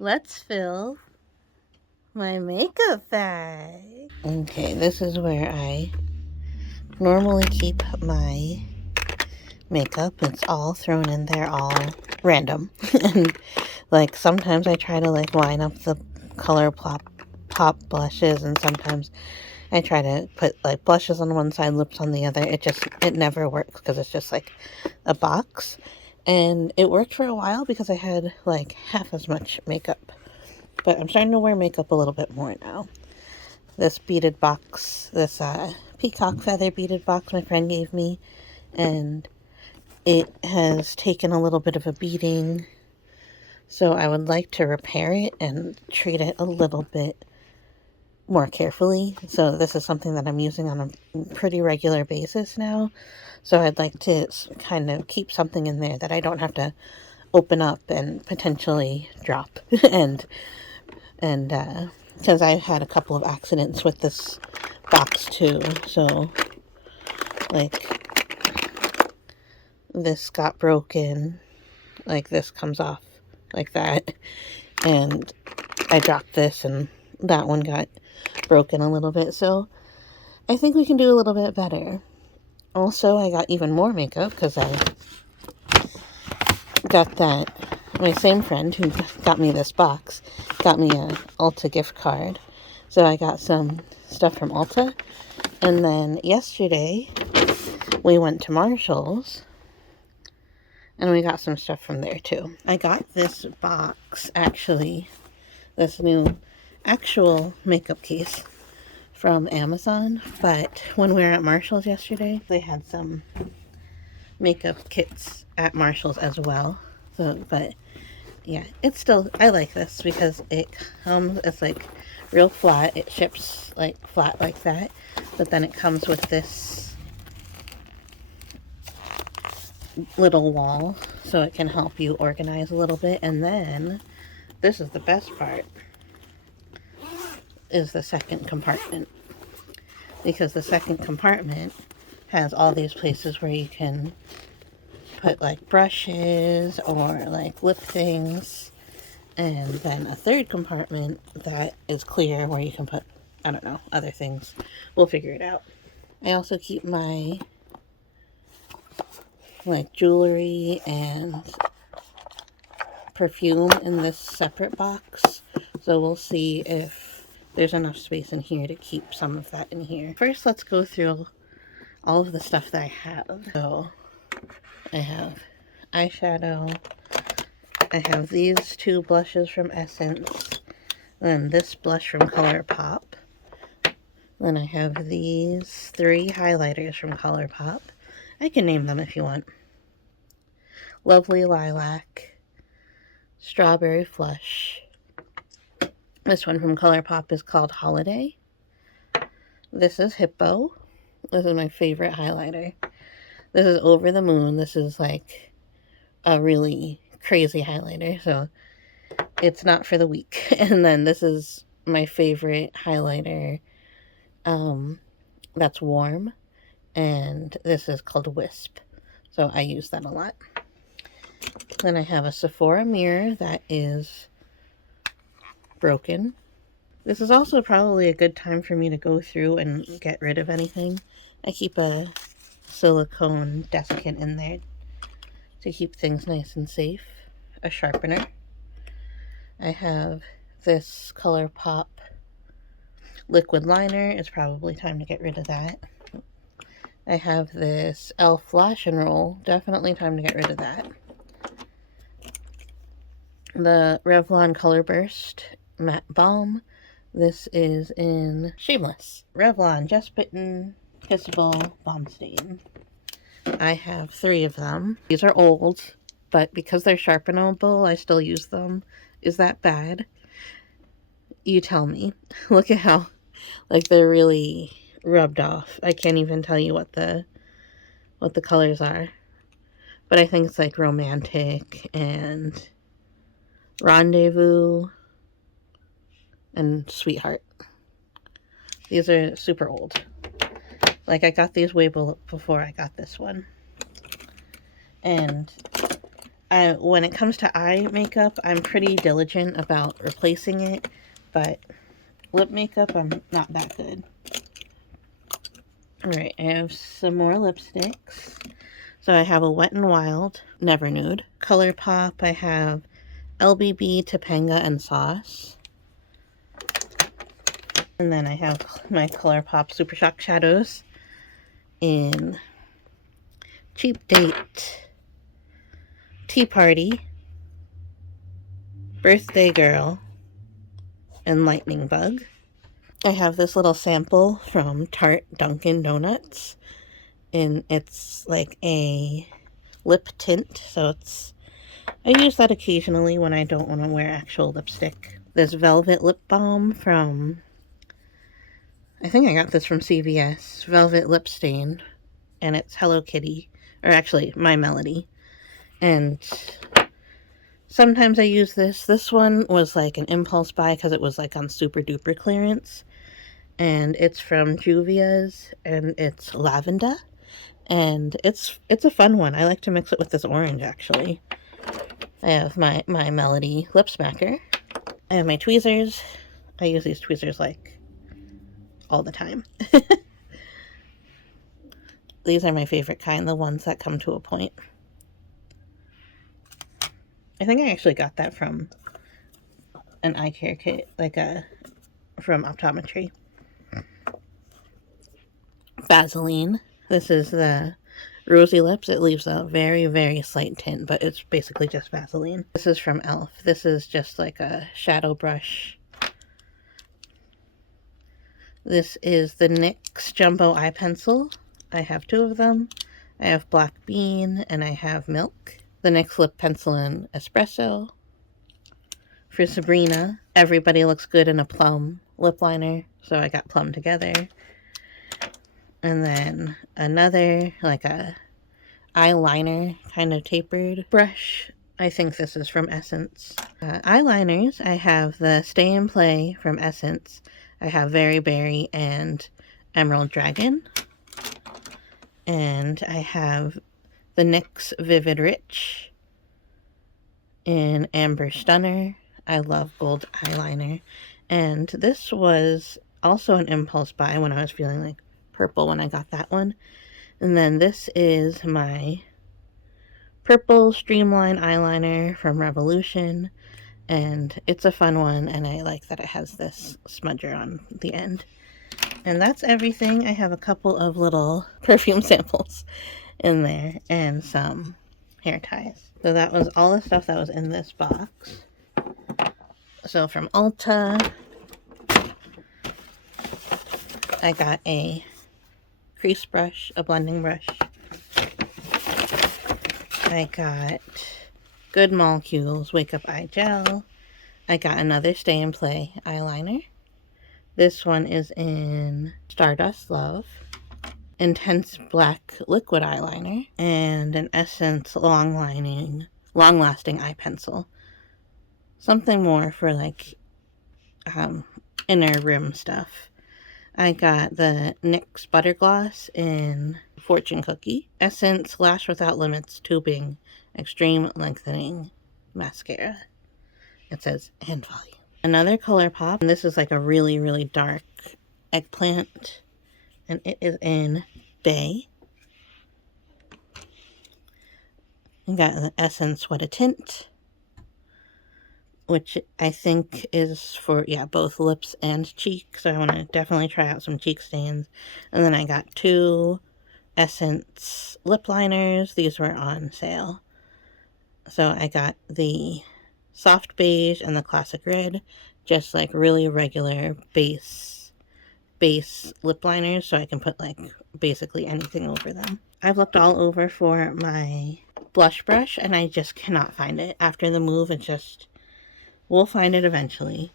let's fill my makeup bag. Okay, this is where I normally keep my makeup. It's all thrown in there, all random. And like sometimes I try to like line up the color pop blushes, and sometimes I try to put like blushes on one side, lips on the other. It never works because it's just like a box. And it worked for a while because I had like half as much makeup. But I'm starting to wear makeup a little bit more now. This beaded box, this peacock feather beaded box my friend gave me, and it has taken a little bit of a beating. So I would like to repair it and treat it a little bit more carefully. So this is something that I'm using on a pretty regular basis now. So I'd like to kind of keep something in there that I don't have to open up and potentially drop. and because I've had a couple of accidents with this box too. So like this got broken, like this comes off like that, and I dropped this and that one got broken a little bit. So I think we can do a little bit better. Also, I got even more makeup because I got that. My same friend who got me this box got me a Ulta gift card. So I got some stuff from Ulta. And then yesterday, we went to Marshall's and we got some stuff from there too. I got this box, actually, this new actual makeup case from Amazon. But when we were at Marshall's yesterday, they had some makeup kits at Marshall's as well. So, but yeah, it's still, I like this because it comes, it's like real flat. It ships like flat like that. But then it comes with this little wall so it can help you organize a little bit. And then this is the best part, is the second compartment, because the second compartment has all these places where you can put like brushes or like lip things, and then a third compartment that is clear where you can put, I don't know, other things. We'll figure it out. I also keep my like jewelry and perfume in this separate box, so we'll see if there's enough space in here to keep some of that in here. First, let's go through all of the stuff that I have. So I have eyeshadow, I have these two blushes from Essence, then this blush from ColourPop, then I have these three highlighters from ColourPop. I can name them if you want. Lovely Lilac, Strawberry Flush. This one from ColourPop is called Holiday. This is Hippo. This is my favorite highlighter. This is Over the Moon. This is like a really crazy highlighter, so it's not for the weak. And then this is my favorite highlighter, that's Warm, and this is called Wisp, so I use that a lot. Then I have a Sephora mirror that is broken. This is also probably a good time for me to go through and get rid of anything. I keep a silicone desiccant in there to keep things nice and safe. A sharpener. I have this ColourPop liquid liner. It's probably time to get rid of that. I have this e.l.f. Lash and Roll. Definitely time to get rid of that. The Revlon Color Burst Matte Balm. This is in Shameless. Revlon Just Bitten Kissable Balm Stain. I have 3 of them. These are old, but because they're sharpenable, I still use them. Is that bad? You tell me. Look at how, like, they're really rubbed off. I can't even tell you what the colors are. But I think it's like Romantic and Rendezvous and Sweetheart. These are super old. Like, I got these way before I got this one. And When it comes to eye makeup, I'm pretty diligent about replacing it, but lip makeup, I'm not that good. Alright, I have some more lipsticks. So I have a Wet n Wild Never Nude. ColourPop, I have LBB, Topanga, and Sauce. And then I have my ColourPop Super Shock Shadows in Cheap Date, Tea Party, Birthday Girl, and Lightning Bug. I have this little sample from Tarte Dunkin' Donuts, and it's like a lip tint, so I use that occasionally when I don't want to wear actual lipstick. This Velvet Lip Balm from, I think I got this from CVS, Velvet Lip Stain, and it's Hello Kitty, or actually My Melody, and sometimes I use this. This one was like an impulse buy because it was like on super duper clearance, and it's from Juvia's, and it's lavender, and it's a fun one. I like to mix it with this orange, actually. I have my Melody Lip Smacker. I have my tweezers. I use these tweezers like all the time. These are my favorite kind, the ones that come to a point. I think I actually got that from an eye care kit, from Optometry. Vaseline. This is the Rosy Lips. It leaves a very, very slight tint, but it's basically just Vaseline. This is from e.l.f. This is just like a shadow brush. This is the NYX Jumbo Eye Pencil. I have 2 of them. I have Black Bean and I have Milk. The NYX Lip Pencil in Espresso. For Sabrina, Everybody Looks Good in a Plum lip liner, so I got Plum together. And then another, like a eyeliner kind of tapered brush. I think this is from Essence. Eyeliners, I have the Stay and Play from Essence. I have Very Berry and Emerald Dragon. And I have the NYX Vivid Rich in Amber Stunner. I love gold eyeliner. And this was also an impulse buy when I was feeling like purple when I got that one. And then this is my purple Streamline eyeliner from Revolution, and it's a fun one, and I like that it has this smudger on the end. And that's everything. I have a couple of little perfume samples in there and some hair ties. So that was all the stuff that was in this box. So from Ulta, I got a crease brush, a blending brush. I got Good Molecules Wake Up Eye Gel. I got another Stay and Play eyeliner. This one is in Stardust Love. Intense Black Liquid Eyeliner. And an Essence long-lasting eye pencil. Something more for like inner rim stuff. I got the NYX Butter Gloss in Fortune Cookie. Essence Lash Without Limits Tubing Extreme Lengthening Mascara. It says and volume. Another ColourPop. And this is like a really, really dark eggplant. And it is in Bay. I got the Essence What a Tint, which I think is for, both lips and cheeks. So I want to definitely try out some cheek stains. And then I got 2 Essence lip liners. These were on sale. So I got the Soft Beige and the Classic Red. Just like really regular base lip liners. So I can put like basically anything over them. I've looked all over for my blush brush and I just cannot find it. After the move, it's just... We'll find it eventually.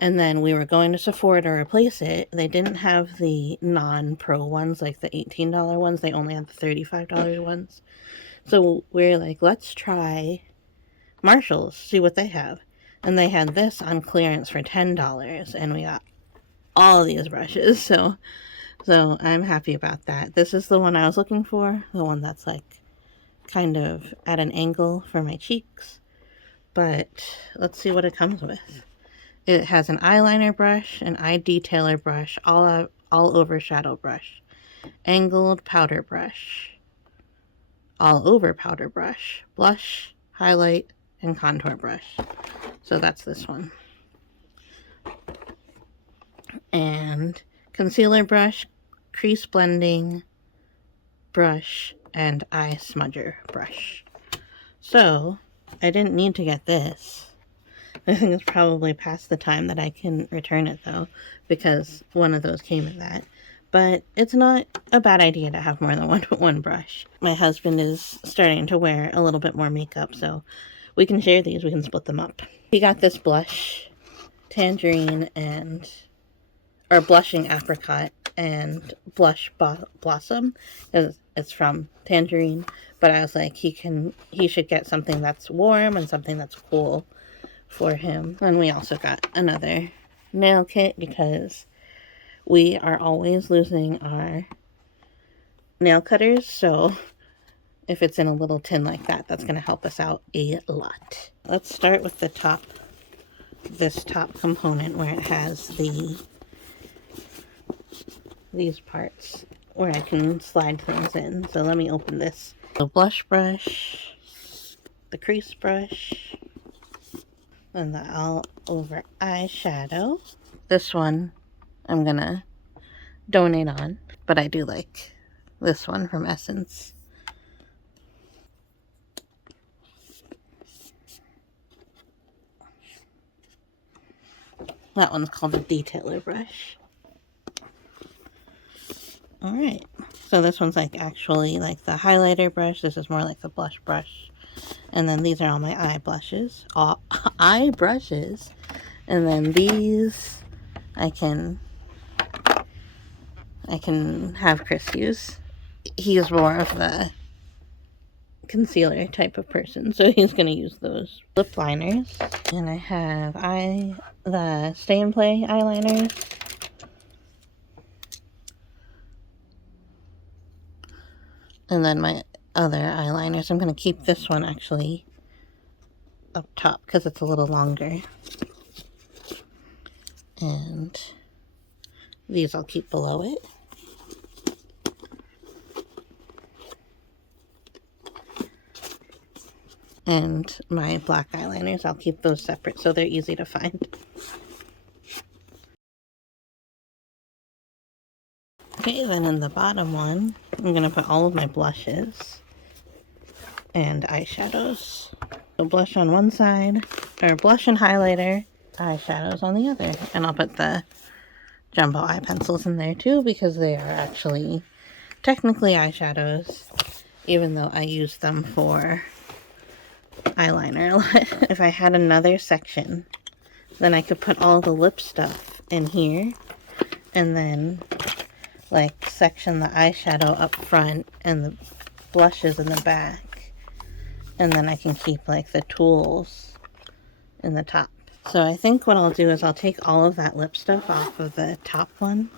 And then we were going to Sephora to replace it. They didn't have the non-pro ones, like the $18 ones. They only had the $35 ones. So we're like, let's try Marshall's, see what they have. And they had this on clearance for $10. And we got all of these brushes. So I'm happy about that. This is the one I was looking for. The one that's like kind of at an angle for my cheeks, but let's see what it comes with. It has an eyeliner brush, an eye detailer brush, all over shadow brush, angled powder brush, all over powder brush, blush, highlight, and contour brush. So that's this one. And concealer brush, crease blending brush, and eye smudger brush. So I didn't need to get this. I think it's probably past the time that I can return it though, because one of those came in that. But it's not a bad idea to have more than one brush. My husband is starting to wear a little bit more makeup, so we can share these. We can split them up. He got this blush, tangerine or blushing apricot and blush blossom. It's from Tangerine, but I was like, he should get something that's warm and something that's cool for him. And we also got another nail kit because we are always losing our nail cutters, so if it's in a little tin like that, that's going to help us out a lot. Let's start with the top, this top component where it has these parts where I can slide things in. So let me open this. The blush brush, the crease brush, and the all over eyeshadow. This one I'm gonna donate on, but I do like this one from Essence. That one's called a detailer brush. Alright, so this one's like actually like the highlighter brush. This is more like the blush brush. And then these are all my eye blushes. All eye brushes. And then these I can have Chris use. He's more of the concealer type of person, so he's going to use those. Lip liners. And I have the Stay and Play eyeliners. And then my other eyeliners. I'm going to keep this one actually up top because it's a little longer. And these I'll keep below it. And my black eyeliners, I'll keep those separate so they're easy to find. Okay, then in the bottom one, I'm going to put all of my blushes and eyeshadows. So blush on one side, or blush and highlighter, eyeshadows on the other. And I'll put the jumbo eye pencils in there too because they are actually technically eyeshadows, even though I use them for eyeliner a lot. If I had another section, then I could put all the lip stuff in here and then like section the eyeshadow up front and the blushes in the back, and then I can keep like the tools in the top. So I think what I'll do is I'll take all of that lip stuff off of the top one.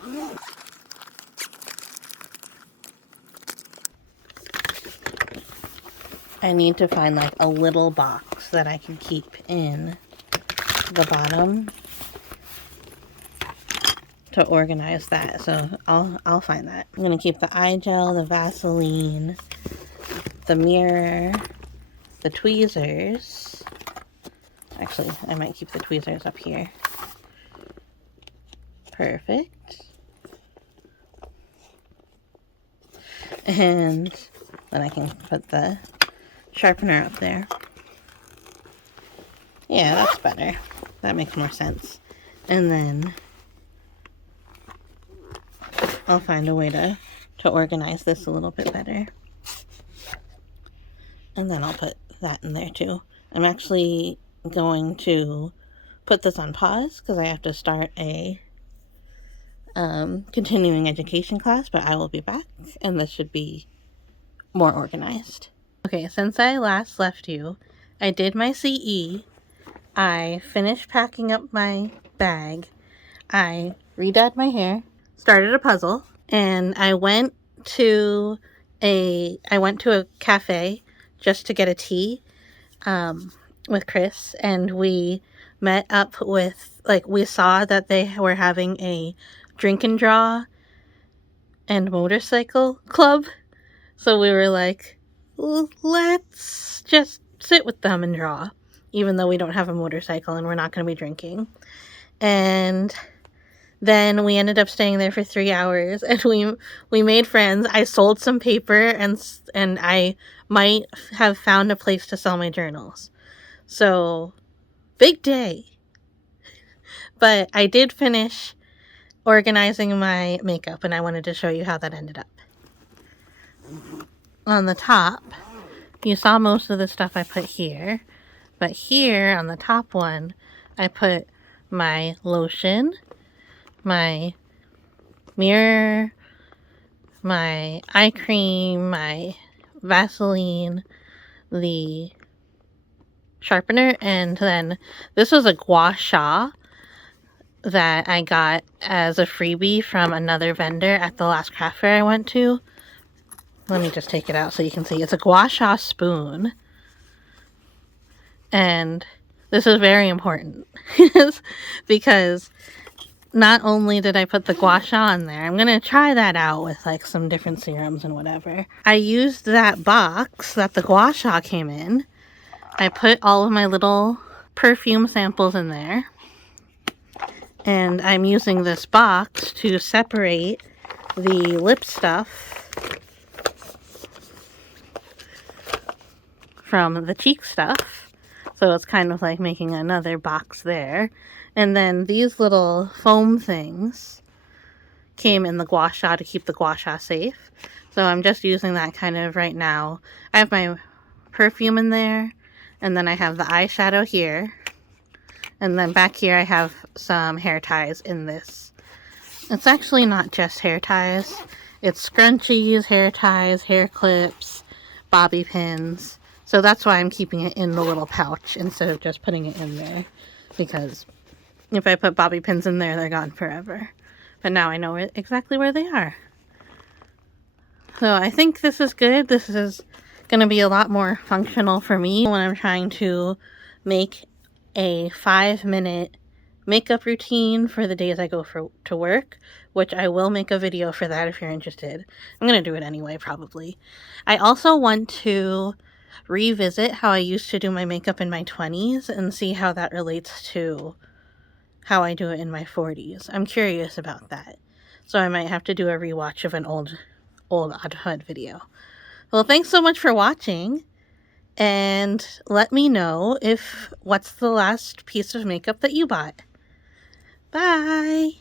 I need to find like a little box that I can keep in the bottom to organize that. So I'll find that. I'm gonna keep the eye gel, the Vaseline, the mirror, the tweezers. Actually, I might keep the tweezers up here. Perfect. And then I can put the sharpener up there. Yeah, that's better. That makes more sense. And then I'll find a way to organize this a little bit better. And then I'll put that in there too. I'm actually going to put this on pause because I have to start a continuing education class, but I will be back and this should be more organized. Okay, since I last left you, I did my CE. I finished packing up my bag. I redyed my hair, started a puzzle, and I went to a cafe just to get a tea with Chris, and we met up with, like, we saw that they were having a drink and draw and motorcycle club. So we were like, let's just sit with them and draw, even though we don't have a motorcycle and we're not going to be drinking. And then we ended up staying there for 3 hours, and we made friends. I sold some paper, and I might have found a place to sell my journals. So, big day. But I did finish organizing my makeup, and I wanted to show you how that ended up. On the top, you saw most of the stuff I put here, but here on the top one, I put my lotion, my mirror, my eye cream, my Vaseline, the sharpener, and then this was a gua sha that I got as a freebie from another vendor at the last craft fair I went to. Let me just take it out so you can see. It's a gua sha spoon. And this is very important because not only did I put the gua sha in there, I'm going to try that out with like some different serums and whatever. I used that box that the gua sha came in. I put all of my little perfume samples in there. And I'm using this box to separate the lip stuff from the cheek stuff. So it's kind of like making another box there. And then these little foam things came in the gua sha to keep the gua sha safe. So I'm just using that kind of right now. I have my perfume in there, and then I have the eyeshadow here. And then back here I have some hair ties in this. It's actually not just hair ties. It's scrunchies, hair ties, hair clips, bobby pins. So that's why I'm keeping it in the little pouch instead of just putting it in there. Because if I put bobby pins in there, they're gone forever. But now I know exactly where they are. So I think this is good. This is going to be a lot more functional for me when I'm trying to make a 5-minute makeup routine for the days I go to work, which I will make a video for that if you're interested. I'm going to do it anyway, probably. I also want to revisit how I used to do my makeup in my 20s and see how that relates to how I do it in my 40s. I'm curious about that. So I might have to do a rewatch of an old Odd Hud video. Well, thanks so much for watching. And let me know what's the last piece of makeup that you bought. Bye!